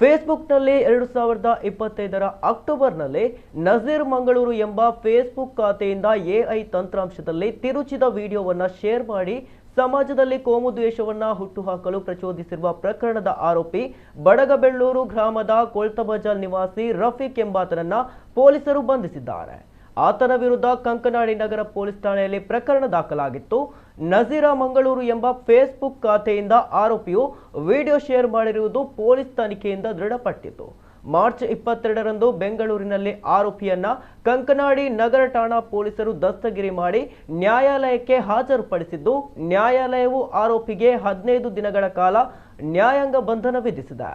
ಫೇಸ್ಬುಕ್ನಲ್ಲಿ 2025ರ ಅಕ್ಟೋಬರ್ನಲ್ಲಿ ನಜೀರ್ ಮಂಗಳೂರು ಎಂಬ ಫೇಸ್ಬುಕ್ ಖಾತೆಯಿಂದ ಎಐ ತಂತ್ರಾಂಶದಲ್ಲಿ ತಿರುಚಿದ ವಿಡಿಯೋವನ್ನು ಶೇರ್ ಮಾಡಿ ಸಮಾಜದಲ್ಲಿ ಕೋಮು ದ್ವೇಷವನ್ನ ಹುಟ್ಟುಹಾಕಲು ಪ್ರಚೋದಿಸಿರುವ ಪ್ರಕರಣದ ಆರೋಪಿ ಬಡಗಬೆಳ್ಳೂರು ಗ್ರಾಮದ ಕೊಳ್ತಬಜಾಲ್ ನಿವಾಸಿ ರಫೀಕ್ ಎಂಬಾತನನ್ನ ಪೊಲೀಸರು ಬಂಧಿಸಿದ್ದಾರೆ. ಆತನ ವಿರುದ್ಧ ಕಂಕನಾಡಿ ನಗರ ಪೊಲೀಸ್ ಠಾಣೆಯಲ್ಲಿ ಪ್ರಕರಣ ದಾಖಲಾಗಿತ್ತು. ನಜೀರ ಮಂಗಳೂರು ಎಂಬ ಫೇಸ್ಬುಕ್ ಖಾತೆಯಿಂದ ಆರೋಪಿಯು ವಿಡಿಯೋ ಶೇರ್ ಮಾಡಿರುವುದು ಪೊಲೀಸ್ ತನಿಖೆಯಿಂದ ದೃಢಪಟ್ಟಿತು. ಮಾರ್ಚ್ 22ರಂದು ಬೆಂಗಳೂರಿನಲ್ಲಿ ಆರೋಪಿಯನ್ನ ಕಂಕನಾಡಿ ನಗರ ಠಾಣಾ ಪೊಲೀಸರು ದಸ್ತಗಿರಿ ಮಾಡಿ ನ್ಯಾಯಾಲಯಕ್ಕೆ ಹಾಜರುಪಡಿಸಿದ್ದು, ನ್ಯಾಯಾಲಯವು ಆರೋಪಿಗೆ 15 ದಿನಗಳ ಕಾಲ ನ್ಯಾಯಾಂಗ ಬಂಧನ ವಿಧಿಸಿದೆ.